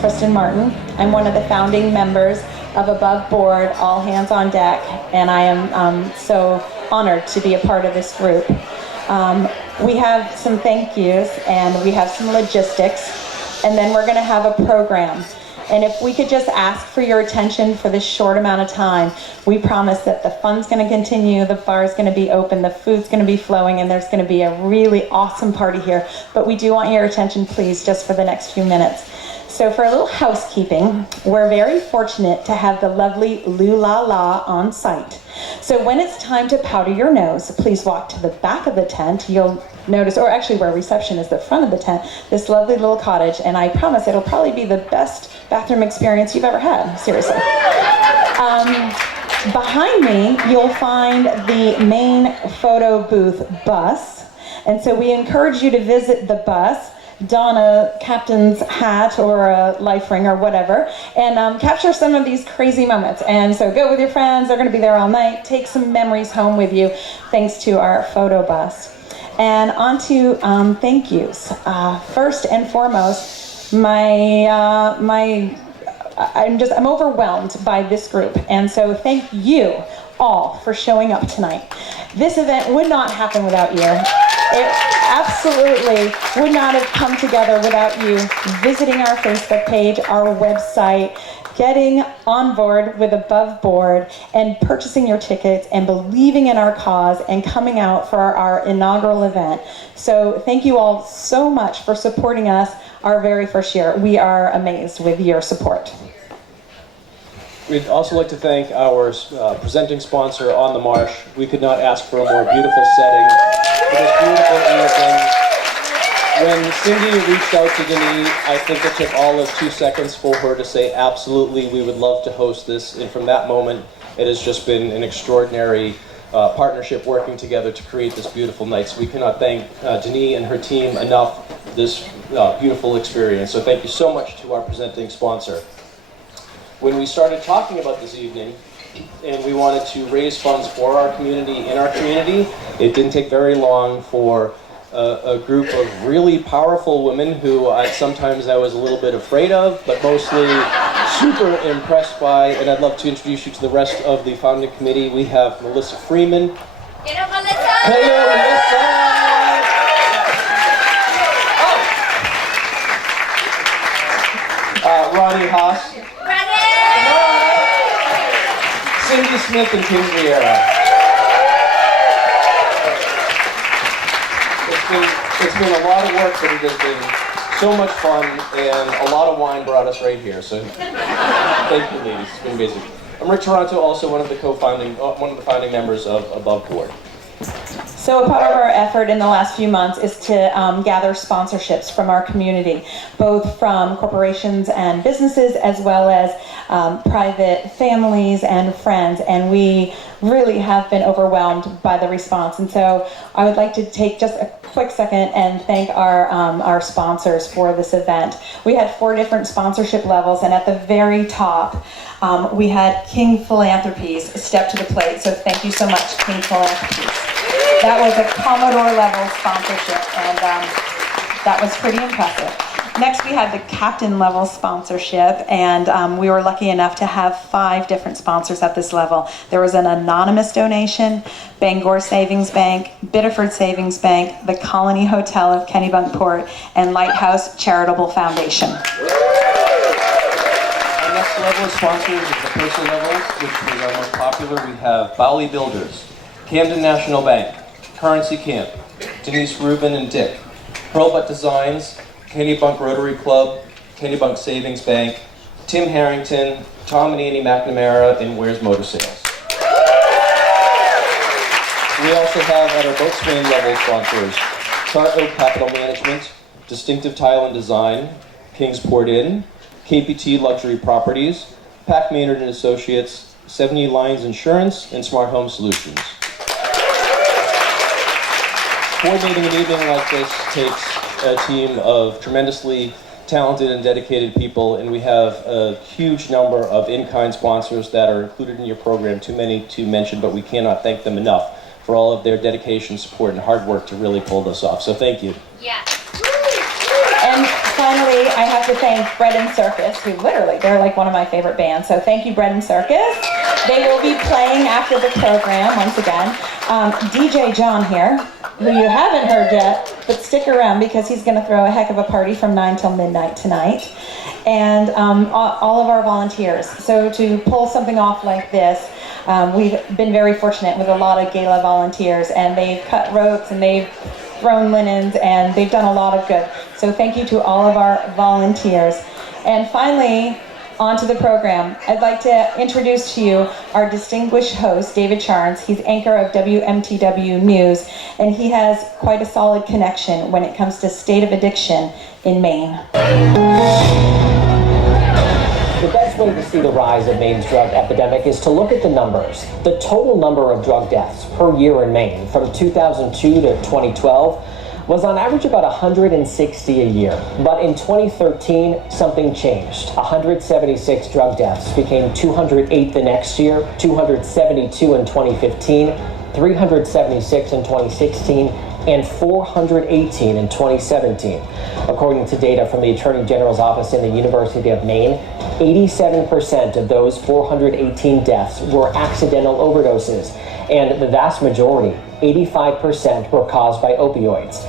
Kristen Martin. I'm one of the founding members of Above Board, All Hands on Deck, and I am so honored to be a part of this group. We have some thank yous, and we have some logistics, and then we're going to have a program. And if we could just ask for your attention for this short amount of time, we promise that the fun's going to continue, the bar's going to be open, the food's going to be flowing, and there's going to be a really awesome party here. But we do want your attention, please, just for the next few minutes. So for a little housekeeping, we're very fortunate to have the lovely Lou La La on site. So when it's time to powder your nose, please walk to the back of the tent. You'll notice, or actually where reception is the front of the tent, this lovely little cottage, and I promise it'll probably be the best bathroom experience you've ever had, seriously. Behind me, you'll find the main photo booth bus, and so we encourage you to visit the bus, don a captain's hat or a life ring or whatever, and capture some of these crazy moments. And so go with your friends, they're going to be there all night, take some memories home with you thanks to our photo bus. And on to thank yous. First and foremost, I'm overwhelmed by this group, and so thank you all for showing up tonight. This event would not happen without you. It absolutely would not have come together without you visiting our Facebook page, our website, getting on board with Above Board, and purchasing your tickets and believing in our cause and coming out for our inaugural event. So thank you all so much for supporting us our very first year. We are amazed with your support. We'd also like to thank our presenting sponsor on the Marsh. We could not ask for a more beautiful setting for this beautiful evening. When Cindy reached out to Denise, I think it took all of 2 seconds for her to say, absolutely, we would love to host this. And from that moment, it has just been an extraordinary partnership working together to create this beautiful night. So we cannot thank Denise and her team enough for this beautiful experience. So thank you so much to our presenting sponsor. When we started talking about this evening, and we wanted to raise funds for our community, in our community, it didn't take very long for a group of really powerful women who sometimes I was a little bit afraid of, but mostly super impressed by, and I'd love to introduce you to the rest of the founding committee. We have Melissa Freeman. Hello, Melissa! Hello, Melissa! Ronnie Haas. Cindy Smith and Kim Vieira. It's been a lot of work, but it has been so much fun, and a lot of wine brought us right here. So thank you, ladies. It's been amazing. I'm Rick Toronto, also one of the founding members of Above Board. So a part of our effort in the last few months is to gather sponsorships from our community, both from corporations and businesses, as well as private families and friends, and we really have been overwhelmed by the response. And so I would like to take just a quick second and thank our sponsors for this event. We had 4 different sponsorship levels, and at the very top, we had King Philanthropies step to the plate. So thank you so much, King Philanthropies. That was a Commodore level sponsorship, and that was pretty impressive. Next, we had the captain level sponsorship, and we were lucky enough to have 5 different sponsors at this level. There was an anonymous donation, Bangor Savings Bank, Biddeford Savings Bank, the Colony Hotel of Kennebunkport, and Lighthouse Charitable Foundation. Our next level of sponsors is the person level, which is our most popular. We have Bowley Builders, Camden National Bank, Currency Camp, Denise Rubin and Dick, Hurlbutt Designs, Kennebunk Rotary Club, Kennebunk Savings Bank, Tim Harrington, Tom and Annie McNamara, and Ware's Motor Sales. We also have at our boatswain level sponsors, Chart Oak Capital Management, Distinctive Tile and Design, Kingsport Inn, KPT Luxury Properties, Pack Maynard and Associates, 70 Lions Insurance, and Smart Home Solutions. Coordinating an evening like this takes a team of tremendously talented and dedicated people, and we have a huge number of in-kind sponsors that are included in your program, too many to mention, but we cannot thank them enough for all of their dedication, support, and hard work to really pull this off. So thank you. Yeah. And finally, I have to thank Bread and Circus, who literally, they're like one of my favorite bands. So thank you, Bread and Circus. They will be playing after the program once again. DJ John here, who you haven't heard yet, but stick around because he's going to throw a heck of a party from 9 till midnight tonight. And all of our volunteers. So to pull something off like this, we've been very fortunate with a lot of Gala volunteers, and they've cut ropes and they've thrown linens, and they've done a lot of good. So thank you to all of our volunteers. And finally, on to the program. I'd like to introduce to you our distinguished host, David Charnes. He's anchor of WMTW News, and he has quite a solid connection when it comes to state of addiction in Maine. The best way to see the rise of Maine's drug epidemic is to look at the numbers. The total number of drug deaths per year in Maine from 2002 to 2012 was on average about 160 a year. But in 2013, something changed. 176 drug deaths became 208 the next year, 272 in 2015, 376 in 2016, and 418 in 2017. According to data from the Attorney General's office in the University of Maine, 87% of those 418 deaths were accidental overdoses, and the vast majority, 85%, were caused by opioids.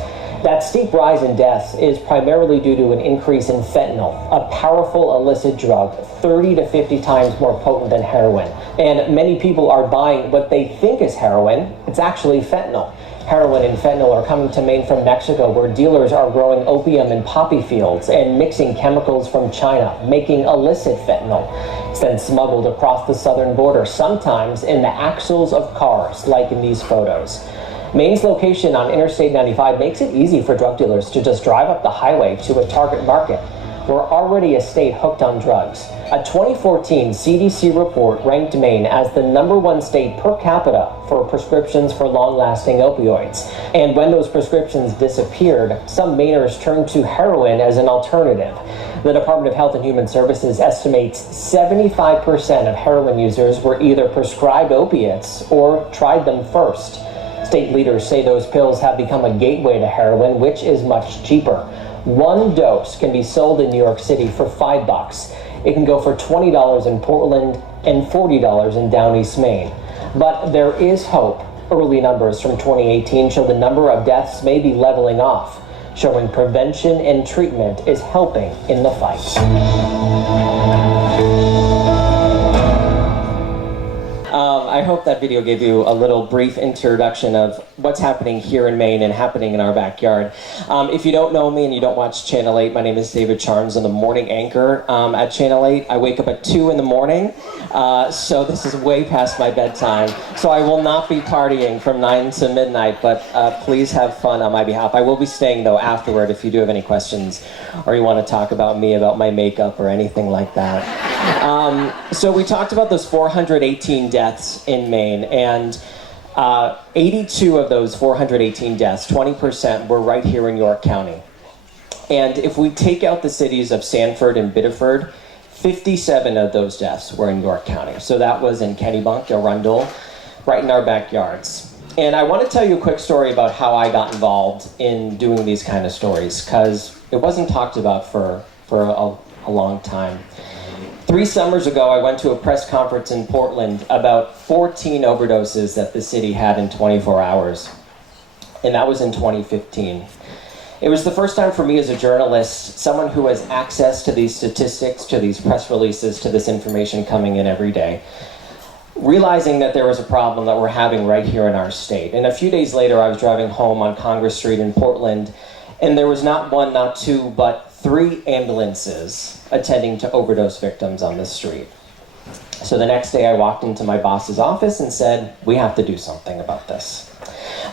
That steep rise in deaths is primarily due to an increase in fentanyl, a powerful illicit drug, 30 to 50 times more potent than heroin. And many people are buying what they think is heroin. It's actually fentanyl. Heroin and fentanyl are coming to Maine from Mexico, where dealers are growing opium in poppy fields and mixing chemicals from China, making illicit fentanyl. It's then smuggled across the southern border, sometimes in the axles of cars, like in these photos. Maine's location on Interstate 95 makes it easy for drug dealers to just drive up the highway to a target market. We're already a state hooked on drugs. A 2014 CDC report ranked Maine as the #1 state per capita for prescriptions for long-lasting opioids. And when those prescriptions disappeared, some Mainers turned to heroin as an alternative. The Department of Health and Human Services estimates 75% of heroin users were either prescribed opiates or tried them first. State leaders say those pills have become a gateway to heroin, which is much cheaper. One dose can be sold in New York City for $5. It can go for $20 in Portland and $40 in Down East Maine. But there is hope. Early numbers from 2018 show the number of deaths may be leveling off, showing prevention and treatment is helping in the fight. I hope that video gave you a little brief introduction of what's happening here in Maine and happening in our backyard. If you don't know me and you don't watch Channel 8, my name is David Charnes. I'm the morning anchor at Channel 8. I wake up at 2 in the morning, so this is way past my bedtime. So I will not be partying from 9 to midnight, but please have fun on my behalf. I will be staying, though, afterward if you do have any questions or you want to talk about me, about my makeup or anything like that. So we talked about those 418 deaths in Maine, and 82 of those 418 deaths, 20%, were right here in York County. And if we take out the cities of Sanford and Biddeford, 57 of those deaths were in York County. So that was in Kennebunk, Arundel, right in our backyards. And I want to tell you a quick story about how I got involved in doing these kind of stories, because it wasn't talked about for a long time. 3 summers ago, I went to a press conference in Portland about 14 overdoses that the city had in 24 hours. And that was in 2015. It was the first time for me as a journalist, someone who has access to these statistics, to these press releases, to this information coming in every day, realizing that there was a problem that we're having right here in our state. And a few days later, I was driving home on Congress Street in Portland, and there was not one, not two, but 3 ambulances attending to overdose victims on the street. So the next day I walked into my boss's office and said, we have to do something about this.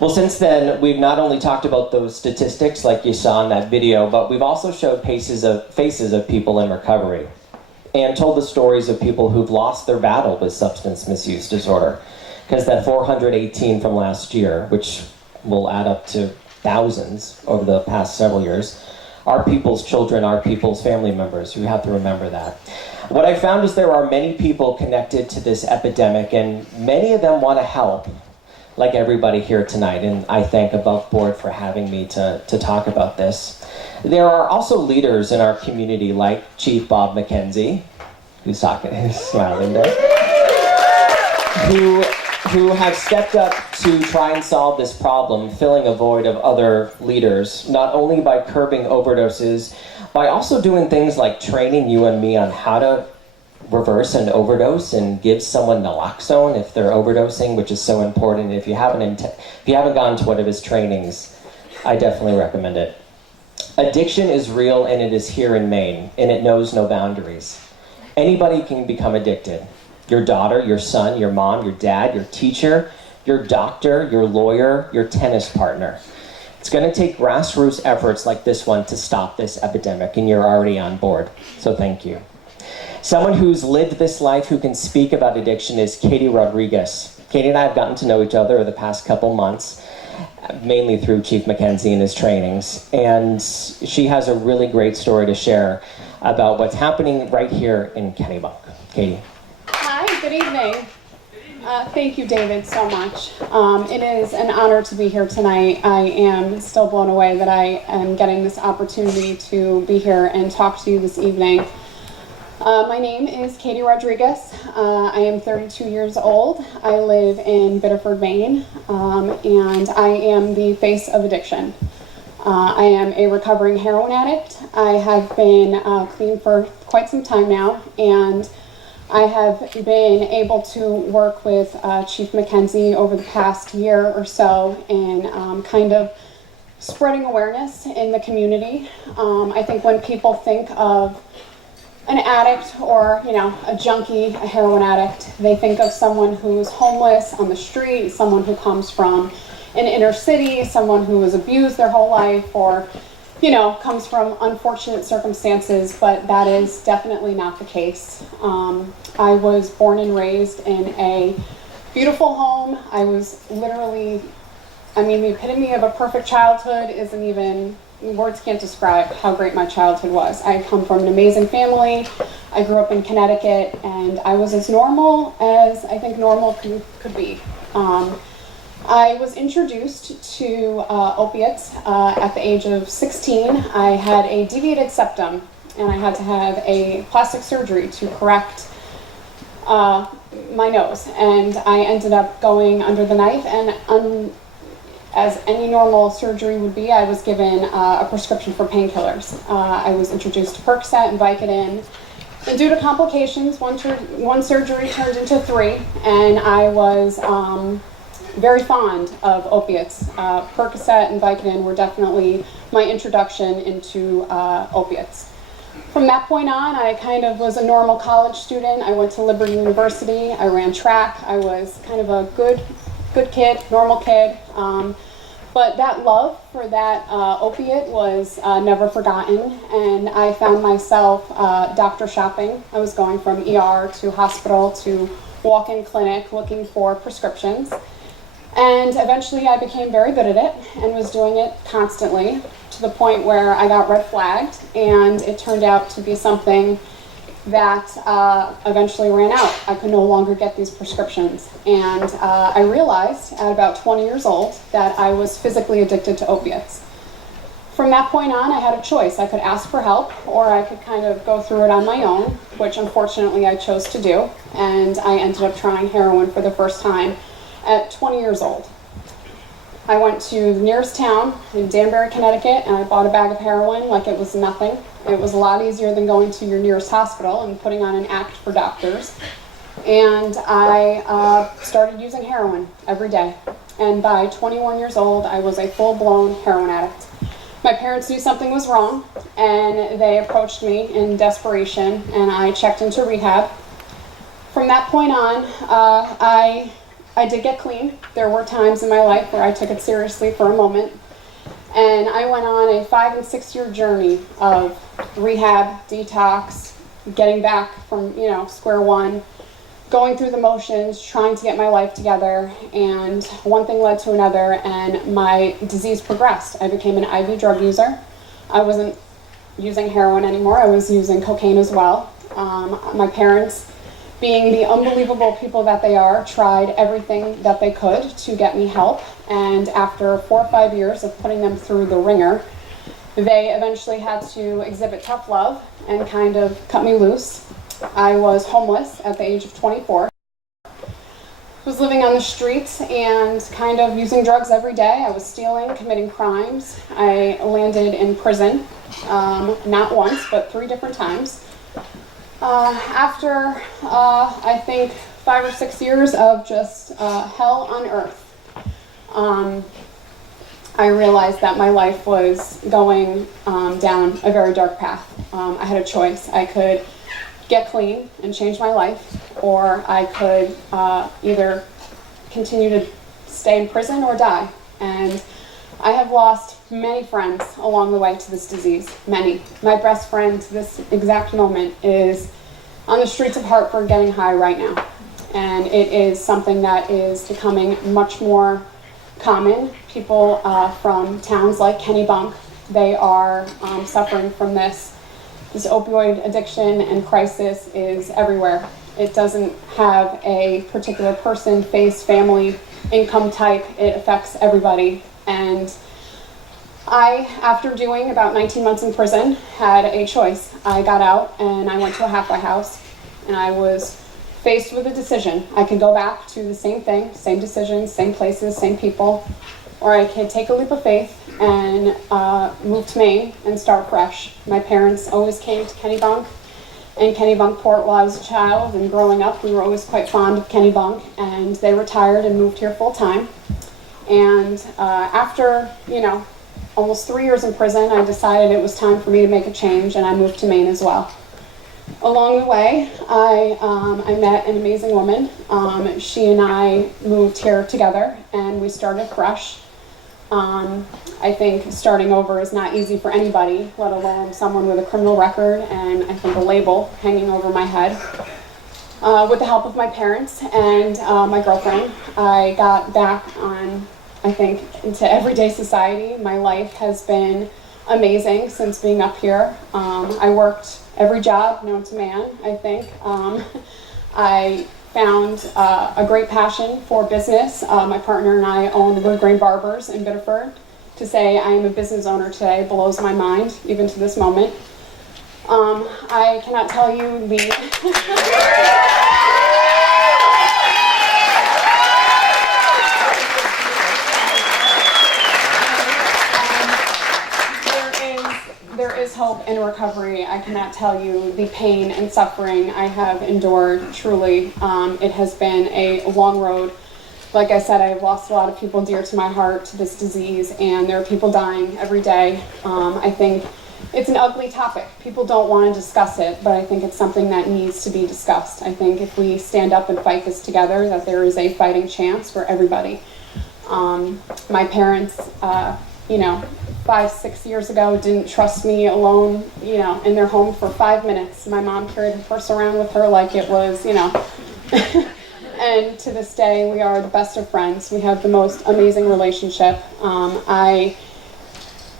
Well, since then, we've not only talked about those statistics like you saw in that video, but we've also showed faces of people in recovery and told the stories of people who've lost their battle with substance misuse disorder. Because that 418 from last year, which will add up to thousands over the past several years, are people's children, are people's family members. We have to remember that. What I found is there are many people connected to this epidemic, and many of them want to help, like everybody here tonight, and I thank Above Board for having me to talk about this. There are also leaders in our community like Chief Bob McKenzie, who's smiling there, who have stepped up to try and solve this problem, filling a void of other leaders, not only by curbing overdoses, by also doing things like training you and me on how to reverse an overdose and give someone naloxone if they're overdosing, which is so important. If you haven't gone to one of his trainings, I definitely recommend it. Addiction is real, and it is here in Maine, and it knows no boundaries. Anybody can become addicted. Your daughter, your son, your mom, your dad, your teacher, your doctor, your lawyer, your tennis partner. It's going to take grassroots efforts like this one to stop this epidemic, and you're already on board, so thank you. Someone who's lived this life who can speak about addiction is Katie Rodriguez. Katie and I have gotten to know each other over the past couple months, mainly through Chief McKenzie and his trainings, and she has a really great story to share about what's happening right here in Kennebunk. Katie. Hi, good evening. Thank you, David, so much. It is an honor to be here tonight. I am still blown away that I am getting this opportunity to be here and talk to you this evening. My name is Katie Rodriguez. I am 32 years old. I live in Biddeford, Maine, and I am the face of addiction. I am a recovering heroin addict. I have been clean for quite some time now, and I have been able to work with Chief McKenzie over the past year or so in kind of spreading awareness in the community. I think when people think of an addict or, a junkie, a heroin addict, they think of someone who's homeless on the street, someone who comes from an inner city, someone who was abused their whole life, or comes from unfortunate circumstances, but that is definitely not the case. I was born and raised in a beautiful home. I was literally, the epitome of a perfect childhood isn't even, words can't describe how great my childhood was. I come from an amazing family. I grew up in Connecticut, and I was as normal as I think normal could be. I was introduced to opiates at the age of 16. I had a deviated septum, and I had to have a plastic surgery to correct my nose. And I ended up going under the knife, and as any normal surgery would be, I was given a prescription for painkillers. I was introduced to Percocet and Vicodin. And due to complications, one surgery turned into 3, and I was very fond of opiates. Percocet and Vicodin were definitely my introduction into opiates. From that point on, I kind of was a normal college student. I went to Liberty University. I ran track. I was kind of a good kid, normal kid. But that love for that opiate was never forgotten, and I found myself doctor shopping. I was going from ER to hospital to walk-in clinic looking for prescriptions. And eventually I became very good at it and was doing it constantly to the point where I got red flagged, and it turned out to be something that eventually ran out. I could no longer get these prescriptions. And I realized at about 20 years old that I was physically addicted to opiates. From that point on, I had a choice. I could ask for help, or I could kind of go through it on my own, which unfortunately I chose to do. And I ended up trying heroin for the first time at 20 years old. I went to the nearest town in Danbury, Connecticut, and I bought a bag of heroin like it was nothing. It was a lot easier than going to your nearest hospital and putting on an act for doctors. And I started using heroin every day. And by 21 years old, I was a full-blown heroin addict. My parents knew something was wrong, and they approached me in desperation, and I checked into rehab. From that point on, I did get clean. There were times in my life where I took it seriously for a moment. And I went on a 5 and 6 year journey of rehab, detox, getting back from, square one, going through the motions, trying to get my life together. And one thing led to another, and my disease progressed. I became an IV drug user. I wasn't using heroin anymore. I was using cocaine as well. My parents being the unbelievable people that they are, tried everything that they could to get me help. And after 4 or 5 years of putting them through the ringer, they eventually had to exhibit tough love and kind of cut me loose. I was homeless at the age of 24. Was living on the streets and kind of using drugs every day. I was stealing, committing crimes. I landed in prison, not once, but 3 different times. After, I think, 5 or 6 years of just hell on earth, I realized that my life was going down a very dark path. I had a choice. I could get clean and change my life, or I could either continue to stay in prison or die. And I have lost many friends along the way to this disease, many. My best friend to this exact moment is on the streets of Hartford getting high right now. And it is something that is becoming much more common. People from towns like Kennebunk, they are suffering from this. This opioid addiction and crisis is everywhere. It doesn't have a particular person, face, family, income type. It affects everybody. And I, after doing about 19 months in prison, had a choice. I got out and I went to a halfway house, and I was faced with a decision. I could go back to the same thing, same decisions, same places, same people, or I could take a leap of faith and move to Maine and start fresh. My parents always came to Kennebunk and Kennebunkport while I was a child, and growing up we were always quite fond of Kennebunk, and they retired and moved here full time. And after, almost 3 years in prison, I decided it was time for me to make a change, and I moved to Maine as well. Along the way, I met an amazing woman. She and I moved here together, and we started fresh. I think starting over is not easy for anybody, let alone someone with a criminal record and I think a label hanging over my head. With the help of my parents and my girlfriend, I got back on, I think, into everyday society. My life has been amazing since being up here. I worked every job known to man, I think. I found a great passion for business. My partner and I own Wood Grain Barbers in Biddeford. To say I am a business owner today blows my mind, even to this moment. I cannot tell you the... There is hope in recovery. I cannot tell you the pain and suffering I have endured, truly. It has been a long road. Like I said, I have lost a lot of people dear to my heart to this disease, and there are people dying every day. I think it's an ugly topic. People don't want to discuss it, but I think it's something that needs to be discussed. I think if we stand up and fight this together, that there is a fighting chance for everybody. My parents, 5, 6 years ago, didn't trust me alone, in their home for 5 minutes. My mom carried her purse around with her like it was, And to this day, we are the best of friends. We have the most amazing relationship. I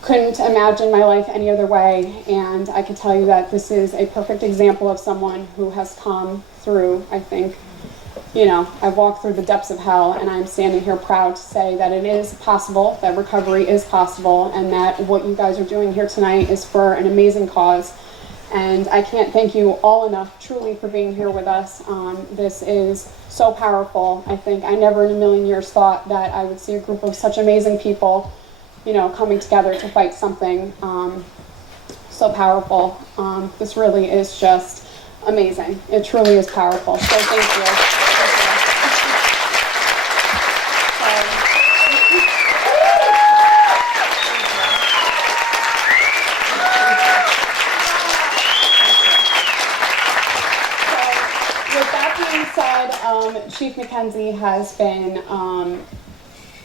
couldn't imagine my life any other way, and I can tell you that this is a perfect example of someone who has come through, I think, I've walked through the depths of hell, and I'm standing here proud to say that it is possible, that recovery is possible, and that what you guys are doing here tonight is for an amazing cause. And I can't thank you all enough, truly, for being here with us. This is so powerful. I think I never in a million years thought that I would see a group of such amazing people, coming together to fight something so powerful. This really is just amazing. It truly is powerful. So thank you. Chief McKenzie has been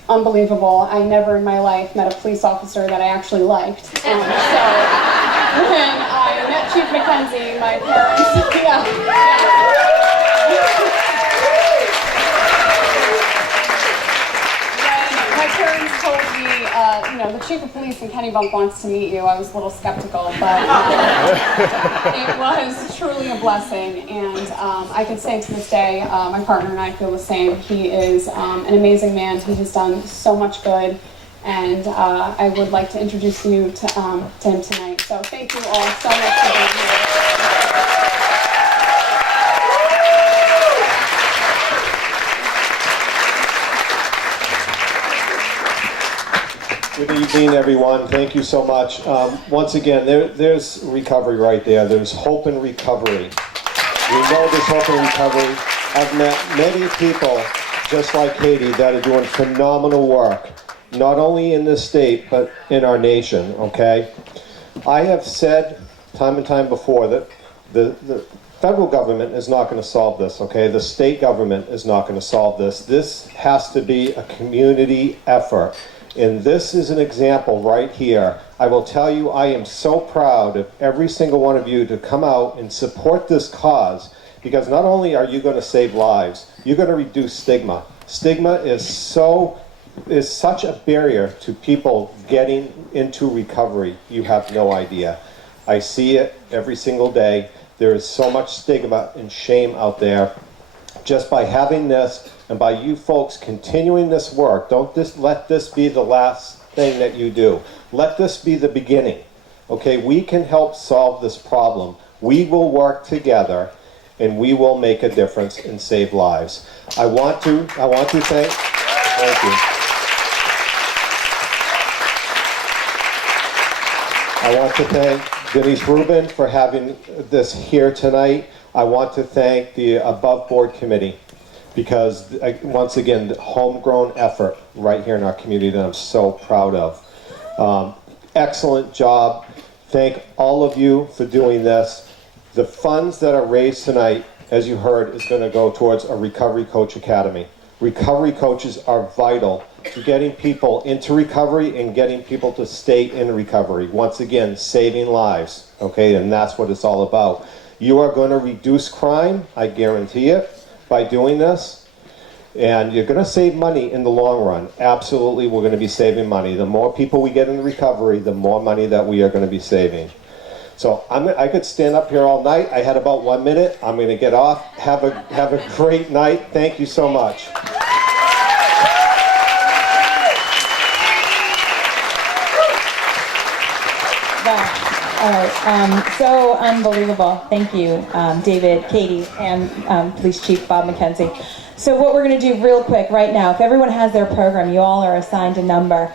unbelievable. I never in my life met a police officer that I actually liked. So when I met Chief McKenzie, my parents, when my parents told me, the chief of police in Kennebunk wants to meet you. I was a little skeptical, but it was truly a blessing. And I can say to this day, my partner and I feel the same. He is an amazing man. He has done so much good. And I would like to introduce you to him tonight. So thank you all so much for being here. Good evening, everyone. Thank you so much. Once again, there's recovery right there. There's hope in recovery. We know there's hope in recovery. I've met many people, just like Katie, that are doing phenomenal work, not only in this state, but in our nation, okay? I have said time and time before that the federal government is not going to solve this, okay? The state government is not going to solve this. This has to be a community effort. And this is an example right here. I will tell you, I am so proud of every single one of you to come out and support this cause, because not only are you going to save lives, you're going to reduce stigma. Stigma is such a barrier to people getting into recovery. You have no idea. I see it every single day. There is so much stigma and shame out there. Just by having this, and by you folks continuing this work, don't just let this be the last thing that you do. Let this be the beginning. Okay, we can help solve this problem. We will work together, and we will make a difference and save lives. I want to thank you. I want to thank Denise Rubin for having this here tonight. I want to thank the Above Board Committee, because once again, the homegrown effort right here in our community that I'm so proud of. Excellent job. Thank all of you for doing this. The funds that are raised tonight, as you heard, is going to go towards a Recovery Coach Academy. Recovery coaches are vital to getting people into recovery and getting people to stay in recovery. Once again, saving lives, okay? And that's what it's all about. You are going to reduce crime, I guarantee it, by doing this. And you're going to save money in the long run. Absolutely, we're going to be saving money. The more people we get in recovery, the more money that we are going to be saving. So I could stand up here all night. I had about 1 minute. I'm going to get off. Have a great night. Thank you so much. All right, so unbelievable. Thank you, David, Katie, and Police Chief Bob McKenzie. So what we're going to do real quick right now, if everyone has their program, you all are assigned a number.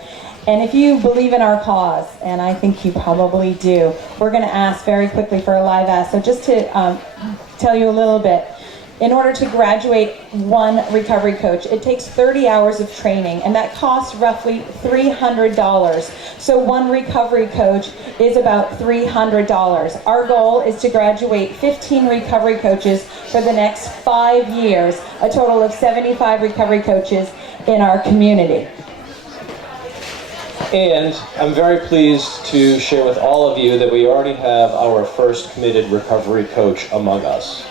And if you believe in our cause, and I think you probably do, we're going to ask very quickly for a live ask. So just to tell you a little bit, in order to graduate one recovery coach, it takes 30 hours of training, and that costs roughly $300. So one recovery coach is about $300. Our goal is to graduate 15 recovery coaches for the next 5 years, a total of 75 recovery coaches in our community. And I'm very pleased to share with all of you that we already have our first committed recovery coach among us.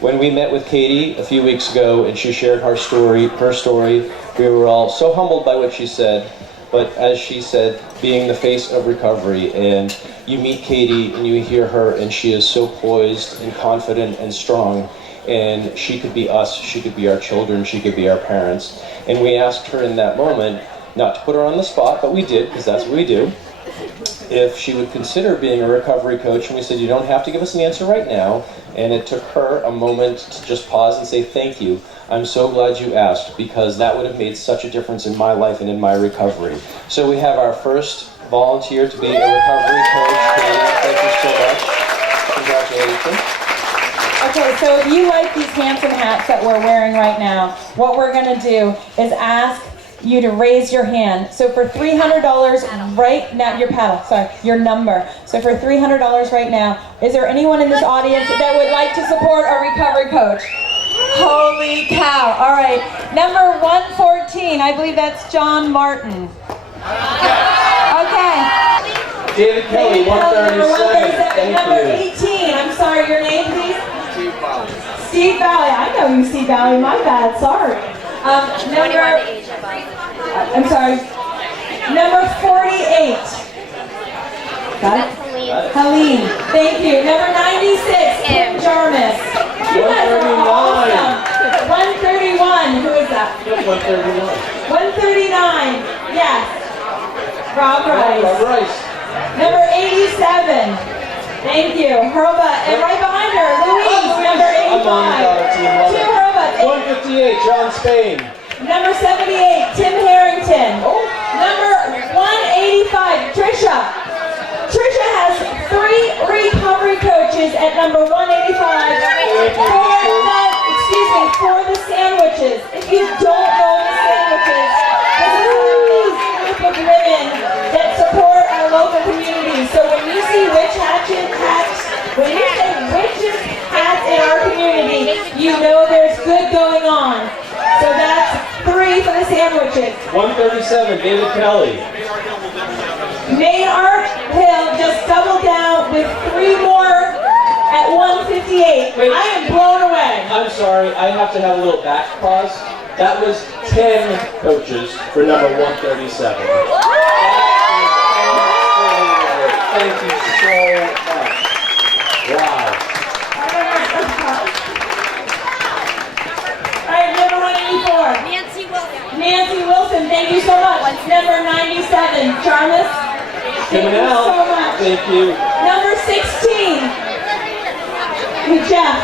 When we met with Katie a few weeks ago and she shared her story, we were all so humbled by what she said. But as she said, being the face of recovery, and you meet Katie and you hear her, and she is so poised and confident and strong, and she could be us, she could be our children, she could be our parents. And we asked her in that moment, not to put her on the spot, but we did, because that's what we do, if she would consider being a recovery coach. And we said, you don't have to give us an answer right now. And it took her a moment to just pause and say, thank you. I'm so glad you asked, because that would have made such a difference in my life and in my recovery. So we have our first volunteer to be a recovery coach. Thank you so much. Congratulations. Okay, so if you like these handsome hats that we're wearing right now, what we're going to do is ask you to raise your hand. So for $300 right now, your number. So for $300 right now, is there anyone in this audience that would like to support a recovery coach? Holy cow. All right, number 114, I believe that's John Martin. Okay. David Kelly, 137. Number 18, I'm sorry, your name please? Steve Valley. Steve Valley, I know you, Steve Valley, my bad, sorry. I'm sorry. Number 48. Got it? Helene. Thank you. Number 96, Kim Jarmus. You guys are awesome. 131. Who is that? 131. 139. Yes. Rob Rice. Rob Rice. Number 87. Thank you. Hurlbut. And right behind her, Louise. Number 85. Two Hurlbut. 158, John Spain. Number 78, Tim Harrington. Number 185, Trisha. Trisha has 3 recovery coaches at number 185 for the sandwiches. If you don't know the sandwiches, this is an amazing group of women that support our local community. So when you see witch hats, when you say witches hats in our community, you know there's good going on. So that's 3 for the sandwiches. 137, David Kelly. Maynard Hill just doubled down with 3 more at 158. Wait. I am blown away. I'm sorry, I have to have a little back pause. That was 10 coaches for number 137. Thank you so much. Wow. All right, number 184. Nancy Wilson. Nancy Wilson, thank you so much. Number 97, Jarmus. Thank you Coming out. so much. Thank you. Number 16, Jeff.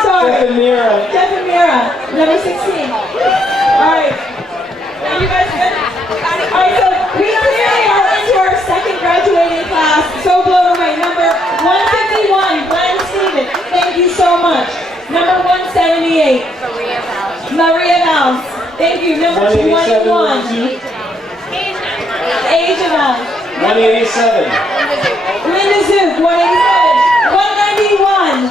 Sorry. Jeff and Mira. Jeff and Mira, number 16. All right. Are you guys good? All right, so we clearly are into our second graduating class. So blown away. Number 151, Glenn Stevens. Thank you so much. Number 178, Maria Mouse. Thank you. Number 187, 21, Asia Mouse. 187. Linda Zook, 187. 191.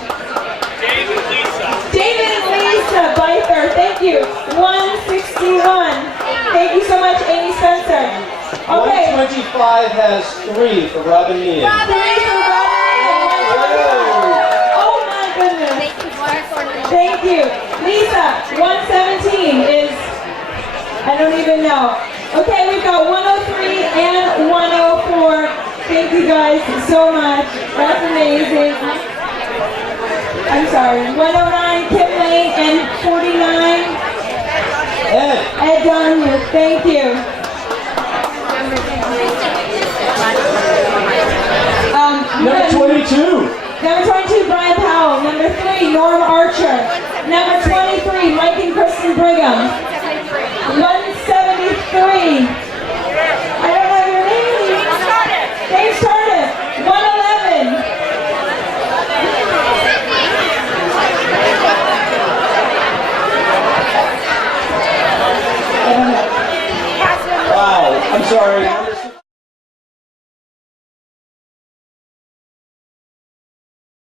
David and Lisa Byther, thank you. 161. Thank you so much, Amy Spencer. Okay. 125 has 3 for Robin Meehan. 3 for Robin. Oh my goodness. Thank you. Lisa, 117 is, I don't even know. Okay, we've got 103 and 104. Thank you guys so much. That's amazing. I'm sorry. 109, Kim Lane, and 49, Ed Donahue. Thank you. Number 22. Number 22, Brian Powell. Number 3, Norm Archer. Number 23, Mike and Kristen Brigham. 173. I don't have your name. Dave started. 111. Wow, I'm sorry.